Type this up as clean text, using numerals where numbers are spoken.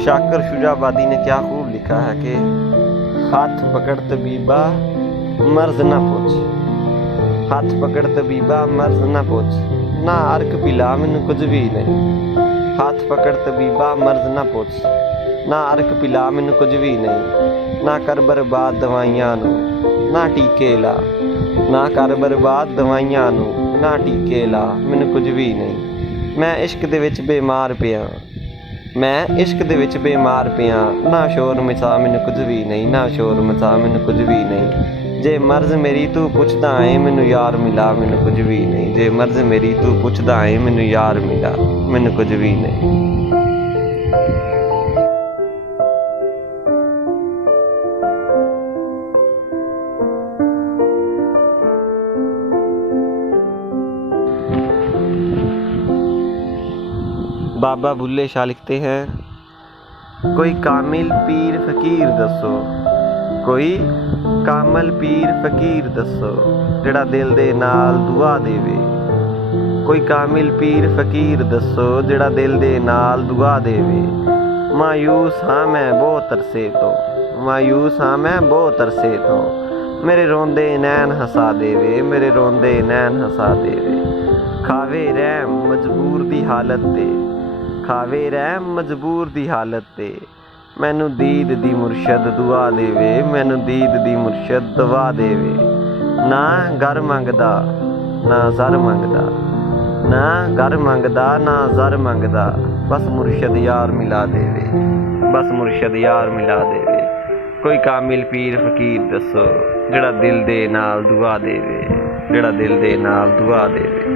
शाकर शुजाबादी ने क्या खूब लिखा है कि हाथ पकड़ तबीबा मर्ज ना पूछ, हाथ पकड़ तबीबा मर्ज ना पूछ, ना अर्क पिला मैनू कुछ भी नहीं। हाथ पकड़ तबीबा मर्ज ना पूछ, ना अर्क पिला मैनू कुछ भी नहीं। ना कर बर्बाद दवाइयां नू, ना टीके ला, ना कर बर्बाद दवाइयां नू, ना टीके ला, मैनू कुछ भी नहीं। मैं इश्क दे विच बेमार पिया, मैं इश्क दे विच बेमार पिया, ना शोर मचा मैनू कुछ भी नहीं, ना शोर मचा मैनू कुछ भी नहीं। जे मर्ज मेरी तू पुछदा है मैनू यार मिला, मैनू कुछ भी नहीं। जे मर्ज मेरी तू पुछदा है मैनू यार मिला, मैनू कुछ भी नहीं। बाबा बुल्ले शाह लिखते हैं, कोई कामिल पीर फकीर दसो, कोई कामल पीर फकीर दसो, जिहड़ा दिल दे नाल दुआ देवे। कोई कामिल पीर फकीर दसो, जिहड़ा दिल दे नाल दुआ देवे। मायूस हाँ मैं बहुत अरसे तो, मायूस हाँ मैं बहुत अरसे तो, मेरे रोंदे नैन हसा देवे, मेरे रोंदे नैन हसा देवे। खावे रहम मजबूर दी हालत ते, खावे रहम मजबूर दी हालत ते, मैनू दीद दी मुर्शद दुआ देवे, मैनू दीद दी मुर्शद दुआ देवे। ना घर मंगदा ना ज़र मंगदा, ना घर मंगदा ना ज़र मंगदा, बस मुर्शद यार मिला देवे, बस मुर्शद यार मिला देवे। कोई कामिल पीर फकीर दसो, जिहड़ा दिल दे नाल दुआ देवे, जिहड़ा दिल दे नाल दुआ देवे।